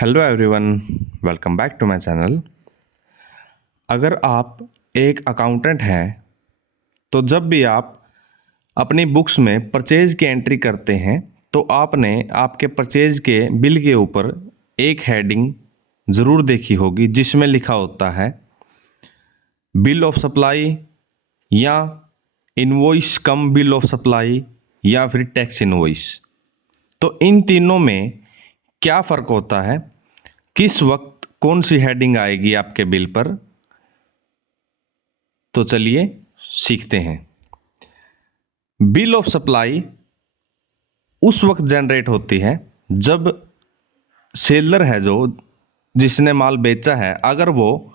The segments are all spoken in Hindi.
Hello everyone, welcome back to my channel. अगर आप एक अकाउंटेंट हैं तो जब भी आप अपनी बुक्स में परचेज की एंट्री करते हैं तो आपने आपके परचेज के बिल के ऊपर एक हेडिंग ज़रूर देखी होगी जिसमें लिखा होता है बिल ऑफ सप्लाई या invoice come bill of supply या फिर टैक्स इनवॉइस। तो इन तीनों में क्या फ़र्क होता है, किस वक्त कौन सी हेडिंग आएगी आपके बिल पर, तो चलिए सीखते हैं। बिल ऑफ सप्लाई उस वक्त जनरेट होती है जब सेलर है जो जिसने माल बेचा है, अगर वो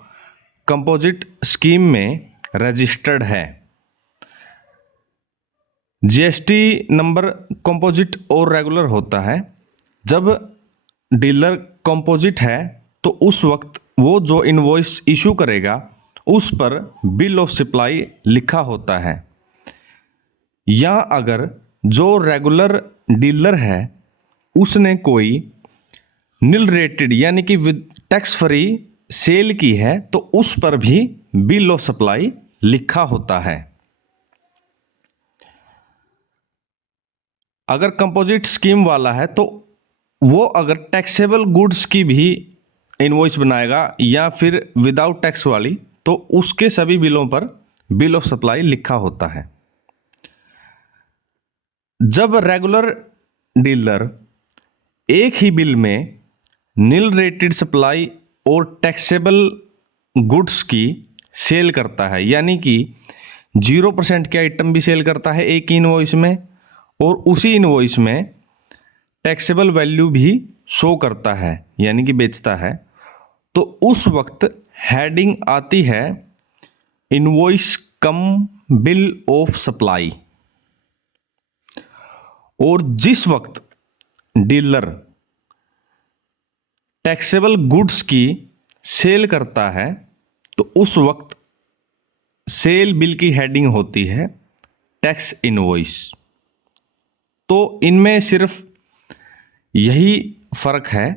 कंपोजिट स्कीम में रजिस्टर्ड है। जीएसटी नंबर कंपोजिट और रेगुलर होता है। जब डीलर कंपोजिट है तो उस वक्त वो जो इनवॉइस इशू करेगा उस पर बिल ऑफ सप्लाई लिखा होता है। या अगर जो रेगुलर डीलर है उसने कोई निल रेटेड यानी कि विद टैक्स फ्री सेल की है तो उस पर भी बिल ऑफ सप्लाई लिखा होता है। अगर कंपोजिट स्कीम वाला है तो वो अगर टैक्सेबल गुड्स की भी इनवॉइस बनाएगा या फिर विदाउट टैक्स वाली तो उसके सभी बिलों पर बिल ऑफ सप्लाई लिखा होता है। जब रेगुलर डीलर एक ही बिल में निल रेटेड सप्लाई और टैक्सेबल गुड्स की सेल करता है, यानी कि 0% के आइटम भी सेल करता है एक ही इनवॉइस में और उसी इनवॉइस में टैक्सेबल वैल्यू भी शो करता है यानी कि बेचता है, तो उस वक्त हेडिंग आती है invoice come bill of supply. और जिस वक्त डीलर टैक्सेबल गुड्स की सेल करता है तो उस वक्त सेल बिल की हेडिंग होती है टैक्स इनवॉइस। तो इनमें सिर्फ यही फ़र्क है।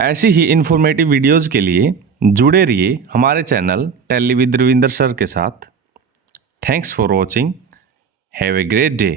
ऐसी ही इन्फॉर्मेटिव वीडियोज़ के लिए जुड़े रहिए हमारे channel tally with Ravinder sir के साथ। Thanks for watching. Have a great day.